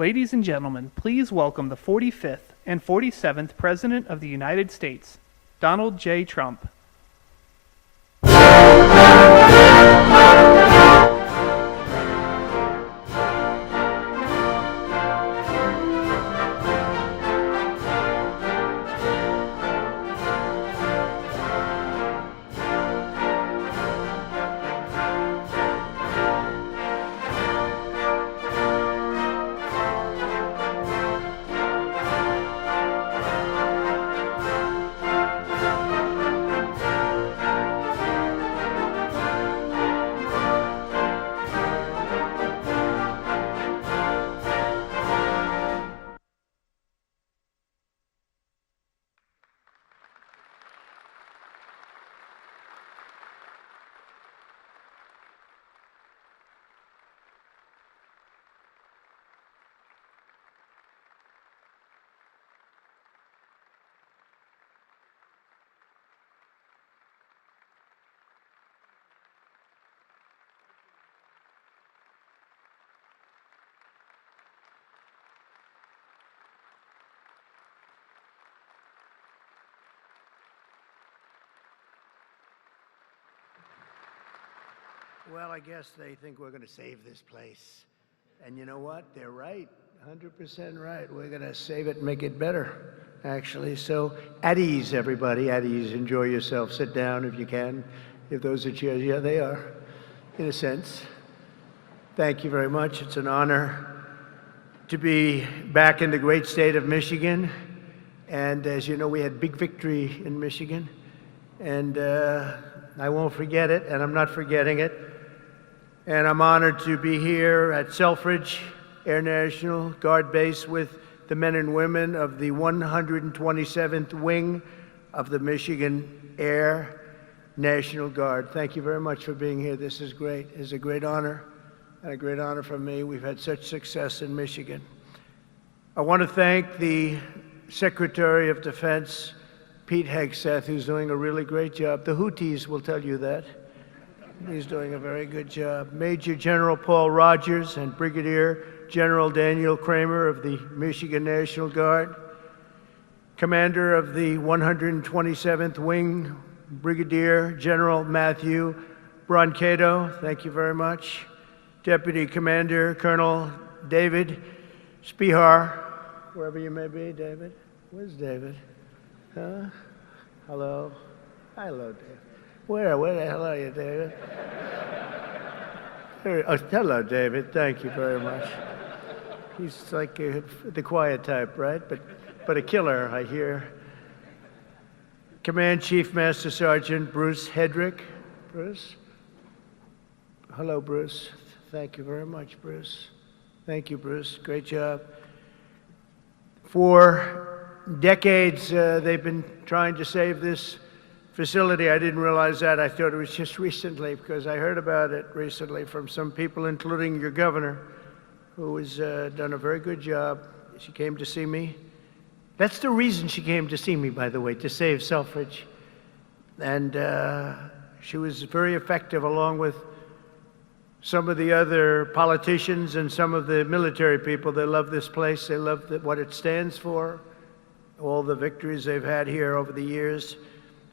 Ladies and gentlemen, please welcome the 45th and 47th President of the United States, Donald J. Trump. Well, I guess they think we're going to save this place. And you know what? They're right. 100% right. We're going to save it and make it better, actually. So at ease, everybody. At ease. Enjoy yourself. Sit down if you can. If those are chairs. Yeah, they are, in a sense. Thank you very much. It's an honor to be back in the great state of Michigan. And as you know, we had big victory in Michigan. And I won't forget it, and I'm not forgetting it. And I'm honored to be here at Selfridge Air National Guard Base with the men and women of the 127th Wing of the Michigan Air National Guard. Thank you very much for being here. This is great. It's a great honor, and a great honor for me. We've had such success in Michigan. I want to thank the Secretary of Defense, Pete Hegseth, who's doing a really great job. The Houthis will tell you that. He's doing a very good job. Major General Paul Rogers and Brigadier General Daniel Kramer of the Michigan National Guard. Commander of the 127th Wing, Brigadier General Matthew Brancato, thank you very much. Deputy Commander Colonel David Spihar, wherever you may be, David. Where's David? Huh? Hello? Hello, David. Where the hell are you, David? Oh, hello, David. Thank you very much. He's like the quiet type, right? But a killer, I hear. Command Chief Master Sergeant Bruce Hedrick. Bruce? Hello, Bruce. Thank you very much, Bruce. Thank you, Bruce. Great job. For decades, they've been trying to save this facility. I didn't realize that. I thought it was just recently, because I heard about it recently from some people, including your governor, who has done a very good job. She came to see me. That's the reason she came to see me, by the way, to save Selfridge. And she was very effective, along with some of the other politicians and some of the military people. They love this place. They love what it stands for, all the victories they've had here over the years.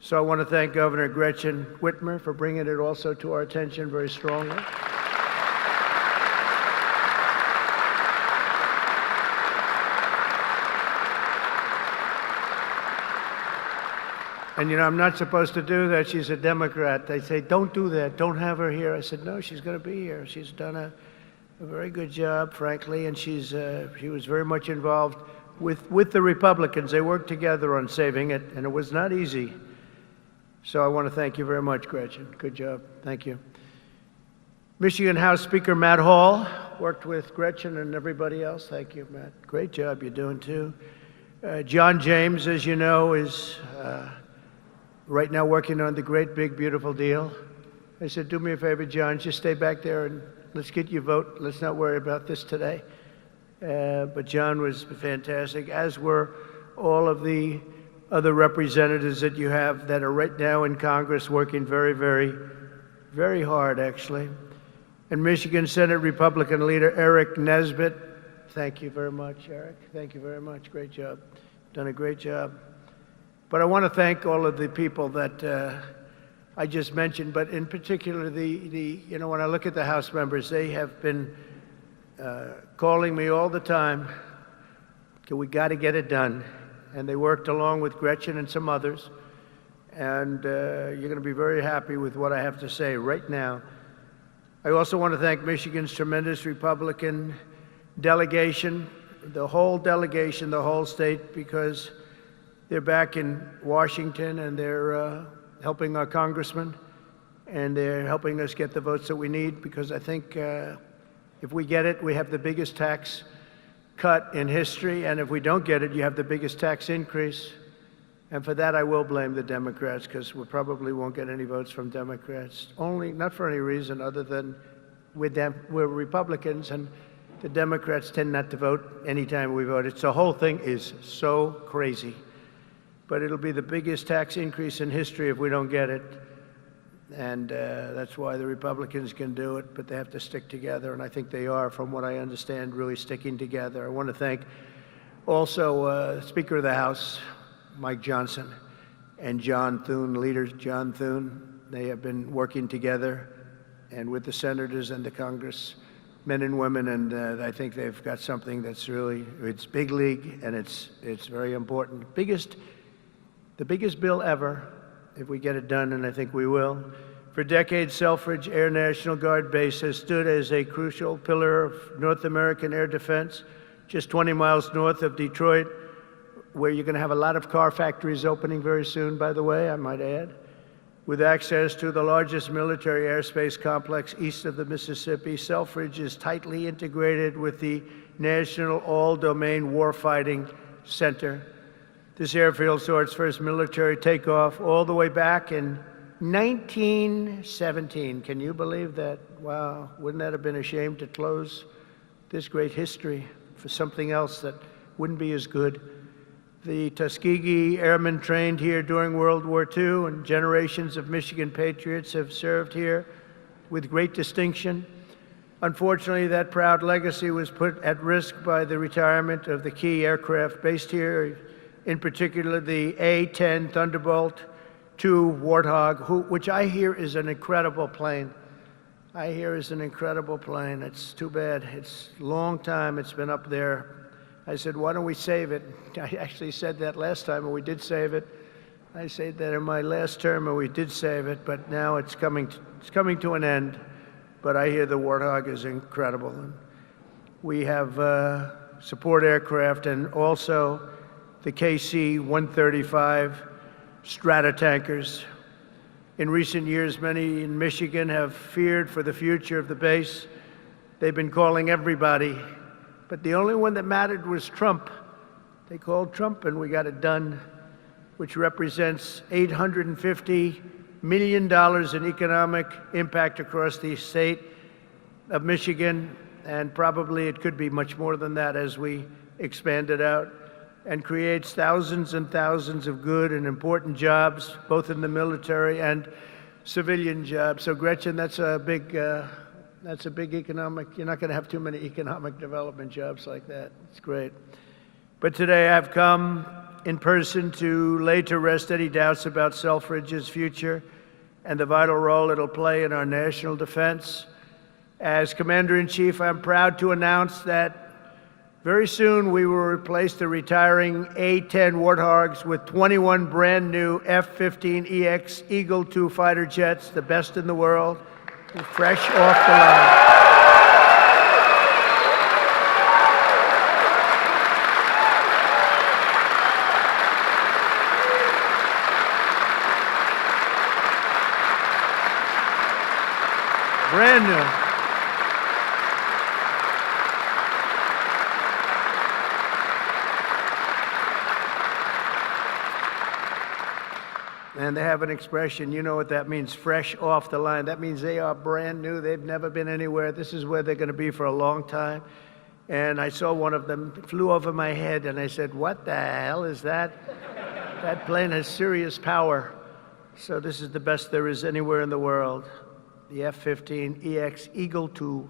So I want to thank Governor Gretchen Whitmer for bringing it also to our attention very strongly. And you know, I'm not supposed to do that. She's a Democrat. They say, don't do that. Don't have her here. I said, no, she's going to be here. She's done a very good job, frankly, and she was very much involved with the Republicans. They worked together on saving it, and it was not easy. So I want to thank you very much, Gretchen. Good job. Thank you. Michigan House Speaker Matt Hall worked with Gretchen and everybody else. Thank you, Matt. Great job you're doing, too. John James, as you know, is right now working on the great, big, beautiful deal. I said, do me a favor, John, just stay back there and let's get your vote. Let's not worry about this today. But John was fantastic, as were all of the other representatives that you have that are right now in Congress working very, very, very hard, actually. And Michigan Senate Republican leader Eric Nesbitt Thank you very much, Eric. Thank you very much. Great job. Done a great job. But I want to thank all of the people that I just mentioned, but in particular, when I look at the House members, they have been calling me all the time, we got to get it done. And they worked along with Gretchen and some others. And you're going to be very happy with what I have to say right now. I also want to thank Michigan's tremendous Republican delegation, the whole delegation, the whole state, because they're back in Washington and they're helping our congressman, and they're helping us get the votes that we need, because I think if we get it, we have the biggest tax cut in history, and if we don't get it, you have the biggest tax increase. And for that, I will blame the Democrats, because we probably won't get any votes from Democrats, not for any reason other than we're Republicans, and the Democrats tend not to vote anytime we vote. The whole thing is so crazy. But it'll be the biggest tax increase in history if we don't get it. And that's why the Republicans can do it, but they have to stick together, and I think they are, from what I understand, really sticking together. I want to thank also Speaker of the House, Mike Johnson, and John Thune, leader John Thune. They have been working together, and with the senators and the Congress, men and women, and I think they've got something that's really, it's big league, and it's very important. The biggest bill ever, if we get it done, and I think we will. For decades, Selfridge Air National Guard Base has stood as a crucial pillar of North American air defense, just 20 miles north of Detroit, where you're going to have a lot of car factories opening very soon, by the way, I might add, with access to the largest military airspace complex east of the Mississippi. Selfridge is tightly integrated with the National All-Domain Warfighting Center. This airfield saw its first military takeoff all the way back in 1917. Can you believe that? Wow, wouldn't that have been a shame to close this great history for something else that wouldn't be as good? The Tuskegee Airmen trained here during World War II, and generations of Michigan patriots have served here with great distinction. Unfortunately, that proud legacy was put at risk by the retirement of the key aircraft based here, in particular the A-10 Thunderbolt II Warthog, which I hear is an incredible plane. It's too bad. It's a long time it's been up there. I said, why don't we save it? I actually said that last time, and we did save it. I said that in my last term, and we did save it, but now it's coming to an end. But I hear the Warthog is incredible. And we have support aircraft and also the KC-135 Stratotankers. In recent years, many in Michigan have feared for the future of the base. They've been calling everybody, but the only one that mattered was Trump. They called Trump, and we got it done, which represents $850 million in economic impact across the state of Michigan, and probably it could be much more than that as we expand it out, and creates thousands and thousands of good and important jobs, both in the military and civilian jobs. So Gretchen, that's a big economic, you're not going to have too many economic development jobs like that. It's great. But today I've come in person to lay to rest any doubts about Selfridge's future and the vital role it'll play in our national defense. As Commander-in-Chief, I'm proud to announce that very soon we will replace the retiring A-10 Warthogs with 21 brand new F-15EX Eagle II fighter jets, the best in the world, fresh off the line. Brand new. And they have an expression, you know what that means, fresh off the line. That means they are brand new. They've never been anywhere. This is where they're going to be for a long time. And I saw one of them flew over my head, and I said, what the hell is that? That plane has serious power. So this is the best there is anywhere in the world. The F-15EX Eagle II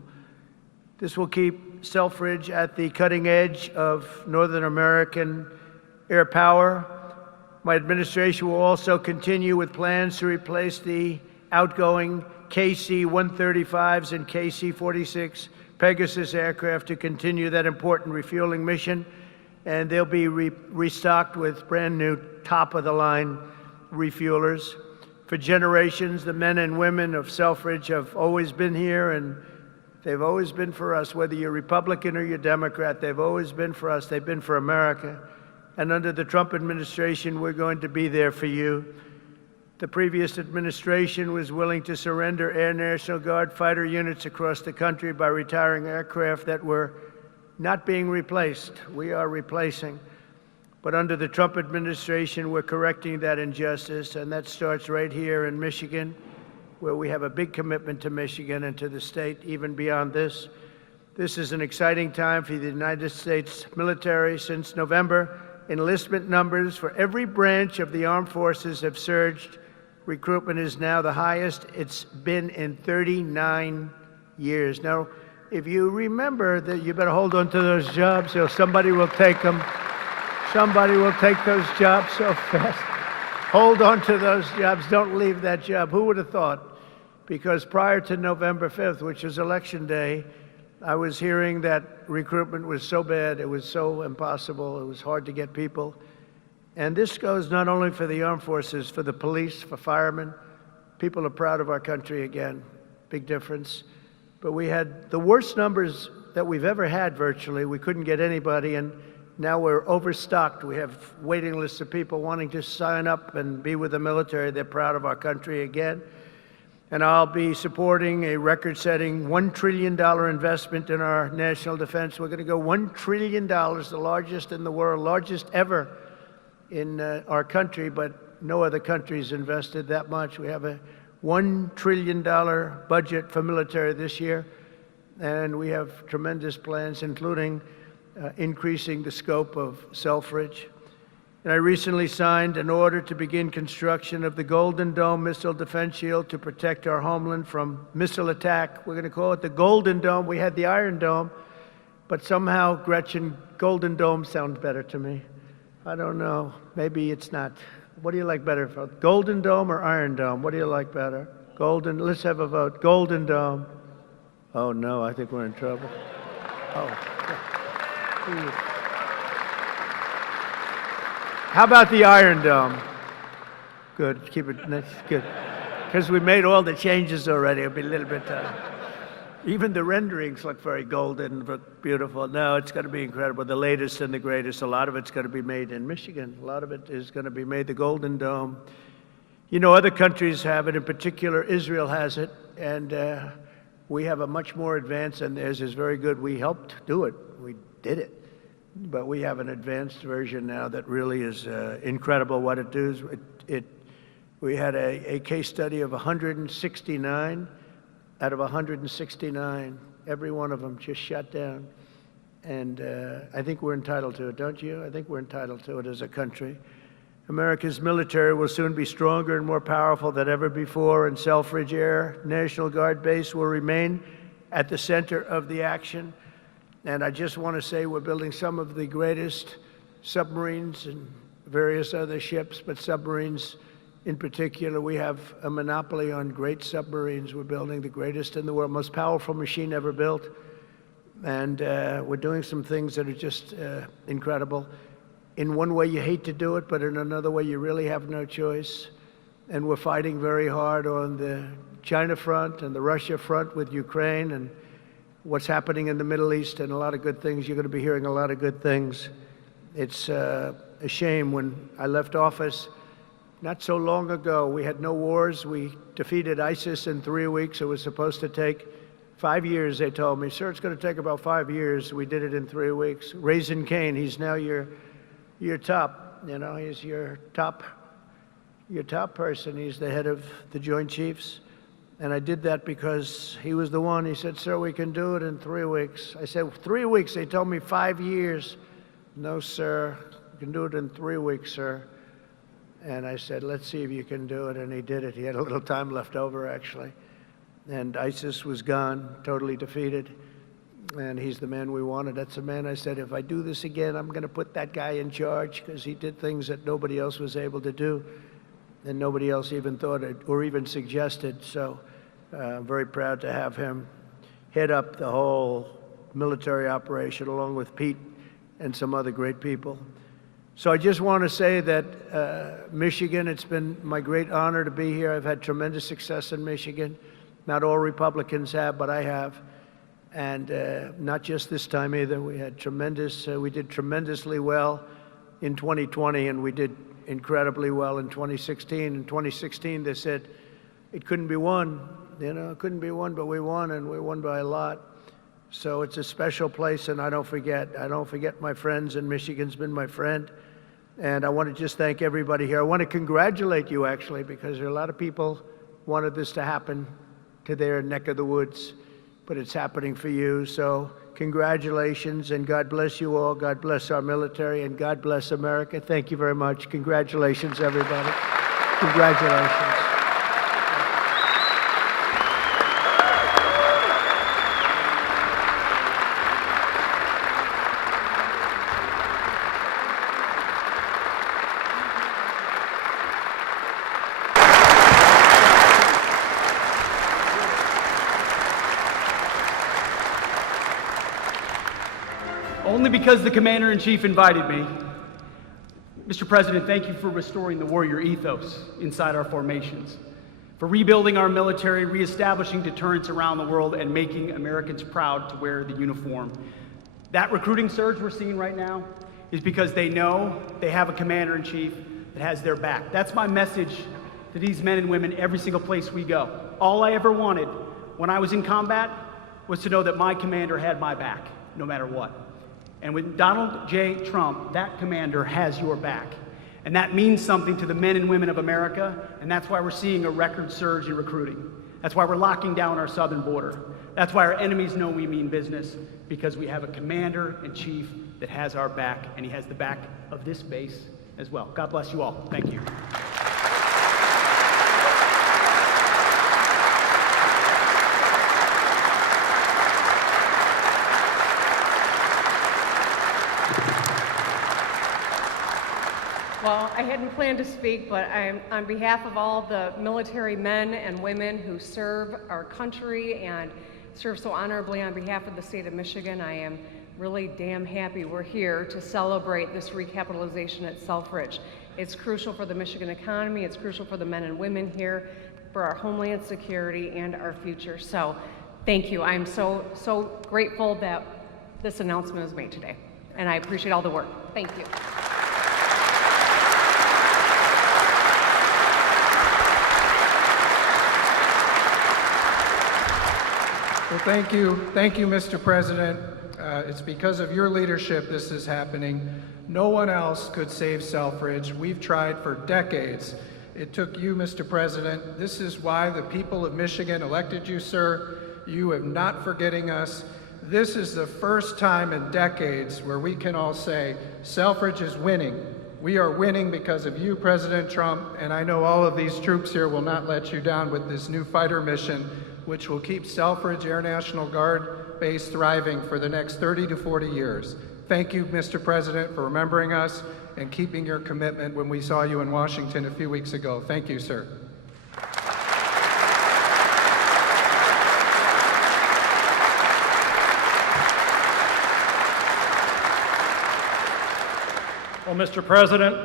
This will keep Selfridge at the cutting edge of Northern American air power. My administration will also continue with plans to replace the outgoing KC-135s and KC-46 Pegasus aircraft to continue that important refueling mission. And they'll be restocked with brand new top-of-the-line refuelers. For generations, the men and women of Selfridge have always been here, and they've always been for us. Whether you're Republican or you're Democrat, they've always been for us. They've been for America. And under the Trump administration, we're going to be there for you. The previous administration was willing to surrender Air National Guard fighter units across the country by retiring aircraft that were not being replaced. We are replacing. But under the Trump administration, we're correcting that injustice, and that starts right here in Michigan, where we have a big commitment to Michigan and to the state, even beyond this. This is an exciting time for the United States military. Since November, enlistment numbers for every branch of the armed forces have surged. Recruitment is now the highest it's been in 39 years. Now, if you remember that, you better hold on to those jobs or somebody will take them. Somebody will take those jobs so fast. Hold on to those jobs. Don't leave that job. Who would have thought? Because prior to November 5th, which is Election Day, I was hearing that recruitment was so bad, it was so impossible, it was hard to get people. And this goes not only for the armed forces, for the police, for firemen. People are proud of our country again. Big difference. But we had the worst numbers that we've ever had virtually. We couldn't get anybody, and now we're overstocked. We have waiting lists of people wanting to sign up and be with the military. They're proud of our country again. And I'll be supporting a record-setting $1 trillion investment in our national defense. We're going to go $1 trillion, the largest in the world, largest ever in our country, but no other country's invested that much. We have a $1 trillion budget for military this year, and we have tremendous plans, including increasing the scope of Selfridge. And I recently signed an order to begin construction of the Golden Dome missile defense shield to protect our homeland from missile attack. We're going to call it the Golden Dome. We had the Iron Dome, but somehow, Gretchen, Golden Dome sounds better to me. I don't know. Maybe it's not. What do you like better? Golden Dome or Iron Dome? What do you like better? Golden. Let's have a vote. Golden Dome. Oh, no, I think we're in trouble. Oh. How about the Iron Dome? Good. Keep it nice. Good. Because we made all the changes already. It'll be a little bit... even the renderings look very golden, but beautiful. No, it's going to be incredible. The latest and the greatest. A lot of it's going to be made in Michigan. A lot of it is going to be made the Golden Dome. You know, other countries have it. In particular, Israel has it. And we have a much more advanced, and theirs is very good. We helped do it. We did it. But we have an advanced version now that really is incredible what it does. We had a case study of 169. Out of 169, every one of them just shut down. And I think we're entitled to it, don't you? I think we're entitled to it as a country. America's military will soon be stronger and more powerful than ever before, and Selfridge Air National Guard Base will remain at the center of the action. And I just want to say we're building some of the greatest submarines and various other ships, but submarines in particular, we have a monopoly on great submarines. We're building the greatest in the world, most powerful machine ever built. And we're doing some things that are just incredible. In one way, you hate to do it, but in another way, you really have no choice. And we're fighting very hard on the China front and the Russia front with Ukraine and what's happening in the Middle East, and a lot of good things. You're going to be hearing a lot of good things. It's a shame. When I left office not so long ago, we had no wars. We defeated ISIS in 3 weeks. It was supposed to take 5 years, they told me. Sir, it's going to take about 5 years. We did it in 3 weeks. Raising Cain, he's now your top, you know, he's your top person. He's the head of the Joint Chiefs. And I did that because he was the one. He said, sir, we can do it in 3 weeks. I said, 3 weeks? They told me 5 years. No, sir, you can do it in 3 weeks, sir. And I said, let's see if you can do it. And he did it. He had a little time left over, actually. And ISIS was gone, totally defeated. and he's the man we wanted. That's the man I said, if I do this again, I'm going to put that guy in charge, because he did things that nobody else was able to do, and nobody else even thought it or even suggested. So I'm very proud to have him head up the whole military operation along with Pete and some other great people. So I just want to say that Michigan, it's been my great honor to be here. I've had tremendous success in Michigan. Not all Republicans have, but I have. And not just this time either. We had we did tremendously well in 2020, and we did incredibly well in 2016. In 2016, they said it couldn't be won. It couldn't be won, but we won, and we won by a lot. So it's a special place, and I don't forget my friends, and Michigan's been my friend. And I want to just thank everybody here. I want to congratulate you, actually, because there are a lot of people wanted this to happen to their neck of the woods, but it's happening for you. So congratulations, and God bless you all. God bless our military, and God bless America. Thank you very much. Congratulations, everybody. Congratulations. Only because the Commander-in-Chief invited me. Mr. President, thank you for restoring the warrior ethos inside our formations, for rebuilding our military, reestablishing deterrence around the world, and making Americans proud to wear the uniform. That recruiting surge we're seeing right now is because they know they have a Commander-in-Chief that has their back. That's my message to these men and women every single place we go. All I ever wanted when I was in combat was to know that my commander had my back, no matter what. And with Donald J. Trump, that commander has your back. And that means something to the men and women of America, and that's why we're seeing a record surge in recruiting. That's why we're locking down our southern border. That's why our enemies know we mean business, because we have a Commander-in-Chief that has our back, and he has the back of this base as well. God bless you all. Thank you. Well, I hadn't planned to speak, but I'm on behalf of all the military men and women who serve our country and serve so honorably on behalf of the state of Michigan. I am really damn happy we're here to celebrate this recapitalization at Selfridge. It's crucial for the Michigan economy, it's crucial for the men and women here, for our homeland security and our future. So thank you. I'm so grateful that this announcement was made today, and I appreciate all the work. Thank you. Well, thank you, Mr. President. It's because of your leadership this is happening. No one else could save Selfridge. We've tried for decades. It took you, Mr. President. This is why the people of Michigan elected you, sir. You are not forgetting us. This is the first time in decades where we can all say, Selfridge is winning. We are winning because of you, President Trump, and I know all of these troops here will not let you down with this new fighter mission, which will keep Selfridge Air National Guard base thriving for the next 30 to 40 years. Thank you, Mr. President, for remembering us and keeping your commitment when we saw you in Washington a few weeks ago. Thank you, sir. Well, Mr. President,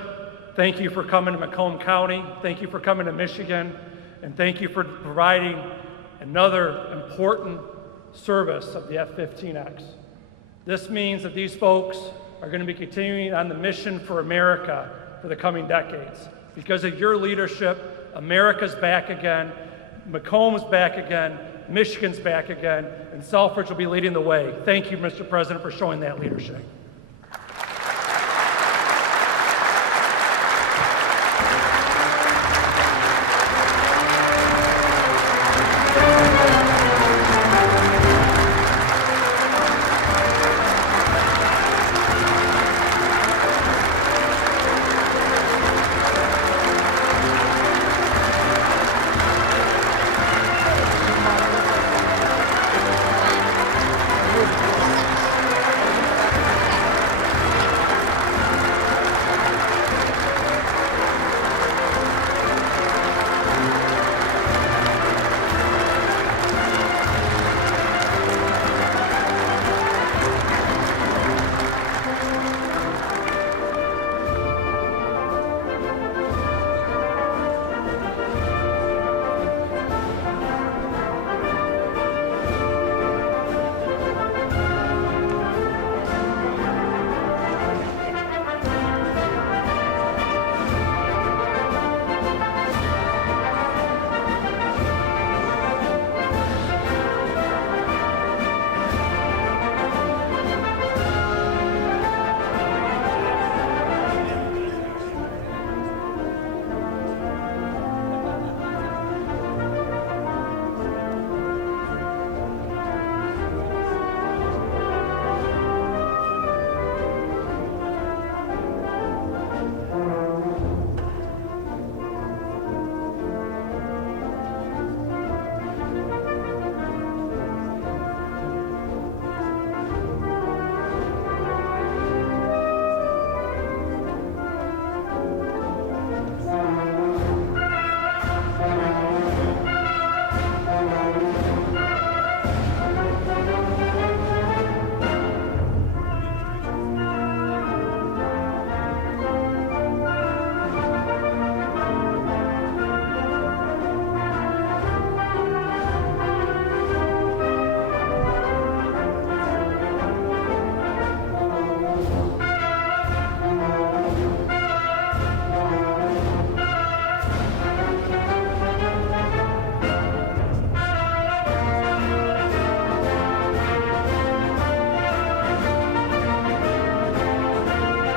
thank you for coming to Macomb County. Thank you for coming to Michigan. And thank you for providing another important service of the F-15X. This means that these folks are going to be continuing on the mission for America for the coming decades. Because of your leadership, America's back again, Macomb's back again, Michigan's back again, and Selfridge will be leading the way. Thank you, Mr. President, for showing that leadership.